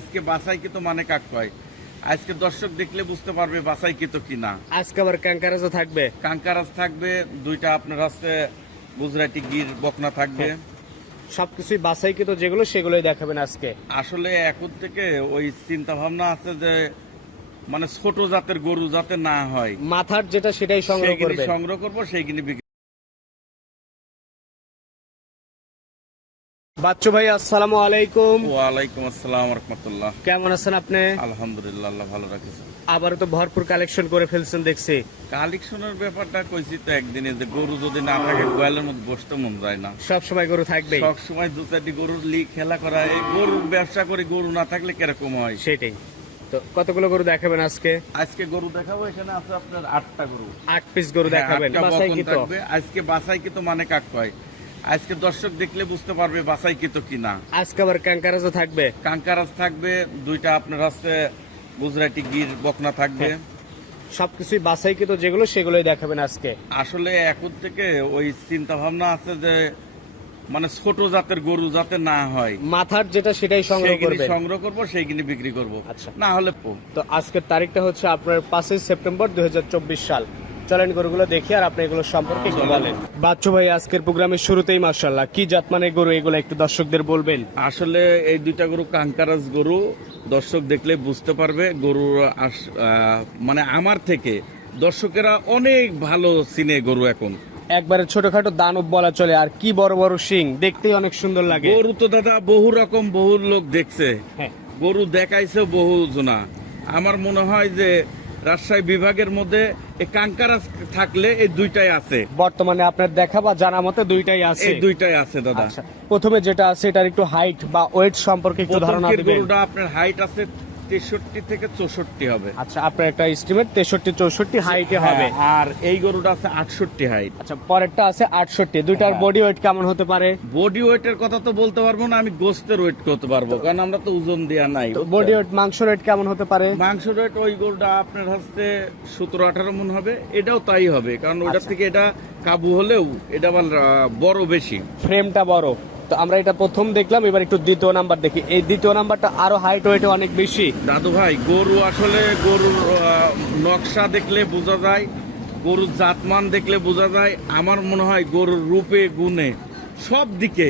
আজকে বাসাই বাসাইকৃত মানে কাক কয়? আজকে দর্শক দেখলে বুঝতে পারবে বাসাইকৃত কিনা আজকে আবার ক্যাঙ্কারাজও থাকবে। কাঙ্কারাজ থাকবে দুইটা আপনার আছে গুজরাটি গির বকনা থাকবে। সবকিছুই বাছাই কিন্তু যেগুলো সেগুলোই দেখাবেন আজকে। আসলে এখন থেকে ওই চিন্তা ভাবনা আছে যে মানে ছোট জাতের গরু যাতে না হয়। মাথার যেটা সেটাই সংগ্রহ করবেন। সংগ্রহ করব সেইগুলি বিক্রি বাচ্চু ভাই আসসালামু আলাইকুম। ওয়ালাইকুম আসসালাম রহমতুল্লাহ। কেমন আছেন আপনি? আলহামদুলিল্লাহ আল্লাহ ভালো রাখেছে। আবারও তো ভরপুর কালেকশন করে ফেলছেন দেখছি। কালেকশনের ব্যাপারটা কইছি তো একদিনে যে গরু যদি না থাকে গোয়ালের মধ্যে বসতে মন যায় না। সব সময় গরু থাকবে সব সময় দু চারটি গরুর লি খেলা করা এই গরুর ব্যবসা করে গরু না থাকলে কীরকম হয়? সেটাই। তো কতগুলো গরু দেখাবেন আজকে? আজকে গরু দেখাবো এখানে আছে আপনার আটটা গরু। আট পিস গরু হ্যাঁ, দেখাবেন। বকন কি তো আজকে বাসাই কি তো মানে কাক কয়? আজকে দর্শক দেখলে বুঝতে পারবে বাসাই কি তো কিনা। আজকে আবার ক্যাঙ্কারাজও থাকবে। কাঙ্কারাজ থাকবে দুইটা আপনার আছে গুজরাটি গির বকনা থাকবে। সবকিছুই বাছাই কিন্তু যেগুলো সেগুলোই দেখাবেন আজকে। আসলে এখন থেকে ওই চিন্তা ভাবনা আছে যে মানে ছোট জাতের গরু যাতে না হয়। মাথার যেটা সেটাই সংগ্রহ করবেন। সংগ্রহ করব সেইগুলি বিক্রি করব। আচ্ছা। না হলে তো আজকের তারিখটা হচ্ছে আপনার পাঁচই সেপ্টেম্বর দুই হাজার চব্বিশ সাল। চলেন গরুগুলো দেখি আর আপনি এগুলো সম্পর্কে একটু বলেন। বাচ্চু ভাই আজকের প্রোগ্রামের শুরুতেই মার্শাল্লাহ কি জাত মানে গরু এগুলো একটু দর্শকদের বলবেন? আসলে এই দুইটা গরু কাঙ্কারাজ গরু দর্শক দেখলে বুঝতে পারবে গরু মানে আমার থেকে দর্শকেরা অনেক ভালো চিনে গরু এখন। একবারে ছোটখাটো দানব বলা চলে আর কি বড় বড় শিং দেখতেই অনেক সুন্দর লাগে। গরু তো দাদা বহু রকম বহু লোক দেখছে। হ্যাঁ। গরু দেখাইছে বহু জনা। আমার মনে হয় যে রাজশাহী বিভাগের মধ্যে কাঙ্কারাজ থাকলে এই দুইটাই আছে। বর্তমানে আপনার দেখা বা জানা মতে দুইটাই আছে। এই দুইটাই আছে দাদা। আচ্ছা প্রথমে যেটা আছে এটার একটু হাইট বা ওয়েট সম্পর্কে একটু ধারণা দিবেন। গরুটা আপনার হাইট আছে? তেষট্টি থেকে চৌষট্টি হবে। আচ্ছা আপনার একটা এস্টিমেট তেষট্টি চৌষট্টি হাইটে হবে। হ্যাঁ, আর এই গরুটা আছে আটষট্টি হাইট আচ্ছা পরেরটা আছে আটষট্টি। দুইটার হ্যাঁ। বডি ওয়েট কেমন হতে পারে? বডি ওয়েটের কথা তো বলতে পারব না আমি গোস্তের ওয়েট করতে পারব কারণ আমরা তো ওজন দেওয়া নাই। বডি ওয়েট মাংস রেট কেমন হতে পারে? মাংস রেট ওই গরুটা আপনার হচ্ছে সতেরো আঠারো মন হবে এটাও তাই হবে কারণ ওইটার থেকে এটা কাবু হলেও এটা আবার বড় বেশি। ফ্রেমটা বড়। তো আমরা এটা প্রথম দেখলাম এবার একটু দ্বিতীয় নাম্বার দেখি। এই দ্বিতীয় নাম্বারটা আরও হাইট ওয়েটে অনেক বেশি। দাদু ভাই গরু আসলে গরুর নকশা দেখলে বোঝা যায় গরুর জাতমান দেখলে বোঝা যায় আমার মনে হয় গরুর রূপে গুণে সব দিকে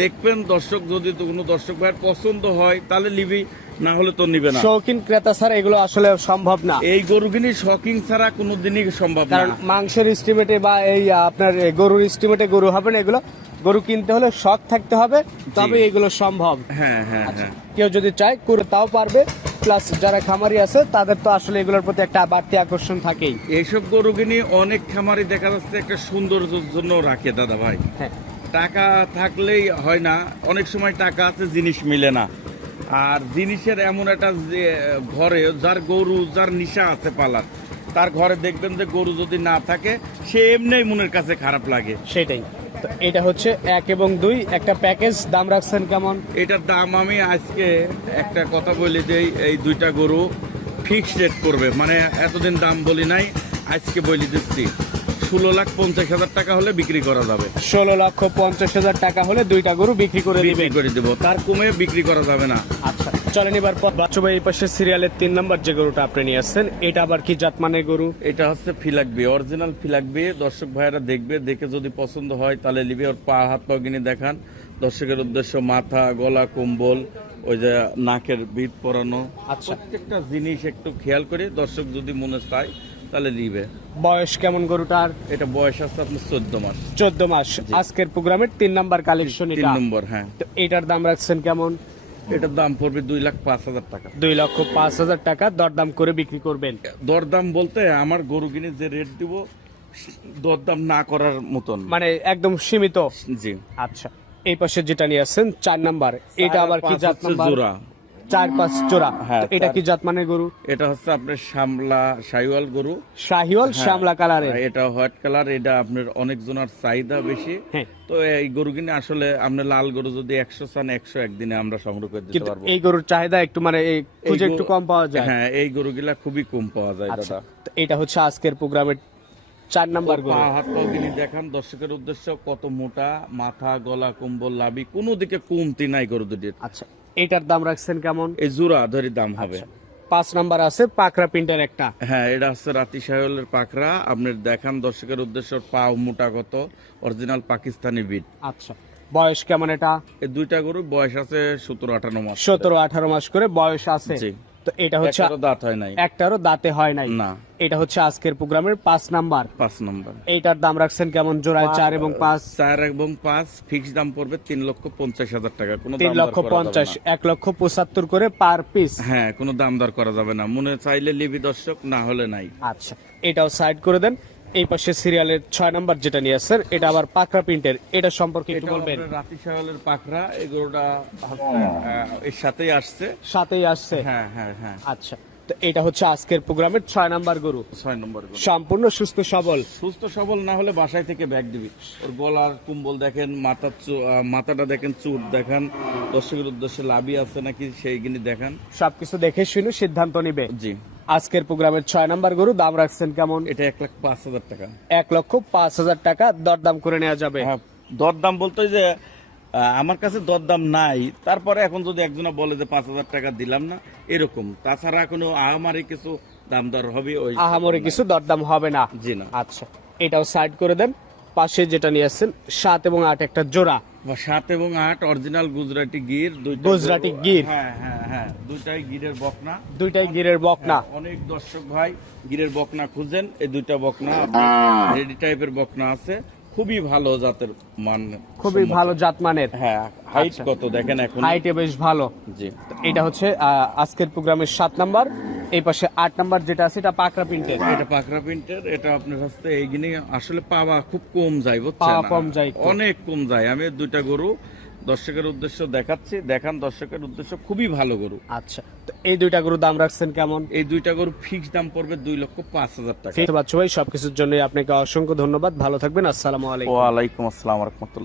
দেখবেন দর্শক যদি তো কোনো দর্শক ভাইয়ের পছন্দ হয় তাহলে নিবি না হলে তো নিবে না। শৌখিন ক্রেতা ছাড়া এগুলো আসলে সম্ভব না। এই গরুগুলি শকিং ছাড়া কোনোদিনই সম্ভব না। কারণ মাংসের এস্টিমেটে বা এই আপনার গরুর এস্টিমেটে গরু হবে না এগুলো। গরু কিনতে হলে শখ থাকতে হবে তবে এগুলো সম্ভব। হ্যাঁ হ্যাঁ হ্যাঁ। কেউ যদি চায় করে তাও পারবে। প্লাস যারা খামারি আছে তাদের তো আসলে এগুলোর প্রতি একটা বাড়তি আকর্ষণ থাকেই। এইসব গরুগুলি অনেক খামারি দেখা যাচ্ছে একটা সৌন্দর্যের জন্য রাখে দাদা ভাই। হ্যাঁ। টাকা থাকলেই হয় না অনেক সময় টাকা আছে জিনিস মিলে না। আর জিনিসের এমন একটা যে ঘরে যার গরু যার নিশা আছে পালার তার ঘরে দেখবেন যে গরু যদি না থাকে সে এমনি মনের কাছে খারাপ লাগে। সেটাই। তো এটা হচ্ছে এক এবং দুই একটা প্যাকেজ দাম রাখছেন কেমন? এটার দাম আমি আজকে একটা কথা বলি যে এই দুইটা গরু ফিক্সড রেট করবে। মানে এতদিন দাম বলি নাই আজকে বলি দিচ্ছি। ষোলো লাখ পঞ্চাশ হাজার টাকা হলে বিক্রি করা যাবে। ষোলো লক্ষ পঞ্চাশ হাজার টাকা হলে দুইটা গরু বিক্রি করে বিক্রি করে দেবো। তার কমে বিক্রি করা যাবে না। আচ্ছা চলেন এবার বাচ্চু ভাই এই পাশে সিরিয়ালের তিন নম্বর যে গরুটা আপনি নিয়ে আসছেন এটা আবার কি জাত মানে গরু? এটা হচ্ছে ফিলাকবি অরিজিনাল ফিলাকবি দর্শক ভাইয়েরা দেখবে দেখে যদি পছন্দ হয় তাহলে নিবে ওর পা হাত পা কিনে দেখান। দর্শকের উদ্দেশ্য মাথা গলা কম্বল ওই যে নাকের বিট পরানো। আচ্ছা। প্রত্যেকটা জিনিস একটু খেয়াল করে দর্শক যদি মনে চায় তাহলে নিবে বয়স কেমন গরুটার? এটা বয়স আছে আপনার চোদ্দ মাস। চোদ্দ মাস। আজকের প্রোগ্রামের তিন নাম্বার কালেকশন তিন নম্বর হ্যাঁ। তো এটার দাম রাখছেন কেমন? এটার দাম পড়বে দুই লাখ পাঁচ হাজার টাকা। দুই লক্ষ পাঁচ হাজার টাকা দরদাম করে বিক্রি করবেন। দরদাম বলতে আমার গরু কিনে যে রেট দিব দরদাম না করার মতন। মানে একদম সীমিত। জি। আচ্ছা এই পাশে যেটা নিয়ে আসছেন চার নাম্বার। এটা আবার কি জাত নাম্বার? জোড়া। চার পাঁচ চোরা। হ্যাঁ, এটা কি জাত মানে গরু? এটা হচ্ছে আপনার শামলা সাইওয়াল গরু। শাহিওয়াল শ্যামলা কালারের হ্যাঁ, এটা হোয়াইট কালার এটা আপনার অনেক জনের চাহিদা বেশি। হ্যাঁ। তো এই গরু কিনে আসলে আপনার লাল গরু যদি একশো চান একশো একদিনে আমরা সংগ্রহ করে দিতে পারব। এই গরুর চাহিদা একটু মানে খুঁজে একটু কম পাওয়া যায়। হ্যাঁ এই গরুগুলা খুবই কম পাওয়া যায় আচ্ছা দাদা। এটা হচ্ছে আজকের প্রোগ্রামের চার নাম্বার গরু। হাত পাও কিনে দেখান দর্শকের উদ্দেশ্য কত মোটা মাথা গলা কম্বল লাভি কোনো দিকে কমতি নাই গরু দুটির। আচ্ছা এটার দাম রাখছেন কেমন? এই জোড়া ধরে দাম হবে। পাঁচ নাম্বার আছে পাকরা প্রিন্টার একটা। হ্যাঁ এটা হচ্ছে রাতি সাহেলের পাকরা। আপনার দেখান দর্শকের উদ্দেশ্য পাও মোটা কত অরিজিনাল পাকিস্তানি বিট। আচ্ছা। বয়স কেমন এটা? এই দুইটা গরু বয়স আছে সতেরো আঠারো মাস সতেরো আঠারো মাস করে বয়স আছে। জি। তো এটা হচ্ছে দাঁত হয় নাই। একটারও দাঁতে হয় নাই। না। এটা হচ্ছে আজকের প্রোগ্রামের পাঁচ নাম্বার। পাঁচ নাম্বার। এইটার দাম রাখছেন কেমন? জোড়ায় চার এবং পাঁচ। চার এবং পাঁচ ফিক্স দাম পড়বে তিন লক্ষ পঞ্চাশ হাজার টাকা। কোনো তিন লক্ষ পঞ্চাশ এক লক্ষ পঁচাত্তর করে পার পিস হ্যাঁ কোনো দাম দর করা যাবে না। মনে চাইলে লিবি দর্শক না হলে নাই। আচ্ছা এটাও সাইড করে দেন। এই পাশে সিরিয়ালের ছয় নাম্বার যেটা নিয়ে আসছেন এটা আবার পাকড়া প্রিন্টের। এটা সম্পর্কে একটু বলবেন? রাতি গরুটা হচ্ছে, আহ, এর সাথেই আসছে। সাথেই আসছে? হ্যাঁ হ্যাঁ হ্যাঁ। আচ্ছা তো এটা হচ্ছে আজকের প্রোগ্রামের ছয় নাম্বার গরু। ছয় নম্বর গরু। সম্পূর্ণ সুস্থ সবল। সুস্থ সবল না হলে বাসায় থেকে ব্যাগ দিবি। ওর গলার কুম্বল দেখেন মাথার চু- মাথাটা দেখেন চুট দেখেন দর্শকের উদ্দেশ্যে লাভই আছে নাকি সেইগুলি দেখেন। সবকিছু দেখে শুনে সিদ্ধান্ত নিবে। জি। আজকের প্রোগ্রামের ছয় নাম্বার গরু দাম রাখছেন কেমন? এটা এক লাখ পাঁচ হাজার টাকা। এক লক্ষ পাঁচ হাজার টাকা দরদাম করে নেওয়া যাবে। হ্যাঁ, দরদাম বলতে যে আমার কাছে দরদাম নাই। তারপরে এখন যদি একজনে বলে যে পাঁচ হাজার টাকা দিলাম না এরকম। তাছাড়া কোনো আমারই কিছু দাম দর হবে ওই আহামরি কিছু দরদাম হবে না। জি না। আচ্ছা এটাও সাইড করে দেন। পাশে যেটা নিয়ে আসছেন সাত এবং আট একটা জোড়া। বা সাত এবং আট অরিজিনাল গুজরাটি গির গুজরাটি গির। হ্যাঁ হ্যাঁ। হ্যাঁ দুইটাই গিরের বকনা। দুইটাই গিরের বকনা। হ্যাঁ, অনেক দর্শক ভাই গিরের বকনা খুঁজেন এই দুইটা বকনা রেডি টাইপের বকনা আছে। খুবই ভালো জাতের মান খুবই ভালো জাতমানের হ্যাঁ হাইট আচ্ছা। কত দেখেন এখন? হাইটে বেশ ভালো। জি। এটা হচ্ছে আজকের প্রোগ্রামের সাত নাম্বার। এই পাশে আট নাম্বার যেটা আছে এটা পাকড়া প্রিন্টের। এটা পাকড়া প্রিন্টের এটা আপনার কাছে এইখানে আসলে পাওয়া খুব কম যায় বুঝছেন পাওয়া কম যায় অনেক কম যায়। আমি দুইটা গরু দর্শকের উদ্দেশ্য দেখাচ্ছি। দেখান দর্শকের উদ্দেশ্য খুবই ভালো গরু। আচ্ছা তো এই দুইটা গরু দাম রাখছেন কেমন? এই দুইটা গরু ফিক্সড দাম পড়বে দুই লক্ষ পাঁচ হাজার টাকা। ঠিক আছে ভাই সবকিছুর জন্য আপনাকে অসংখ্য ধন্যবাদ। ভালো থাকবেন আসসালামু আলাইকুম। ওয়ালাইকুম আসসালাম রহমতুল্লাহ।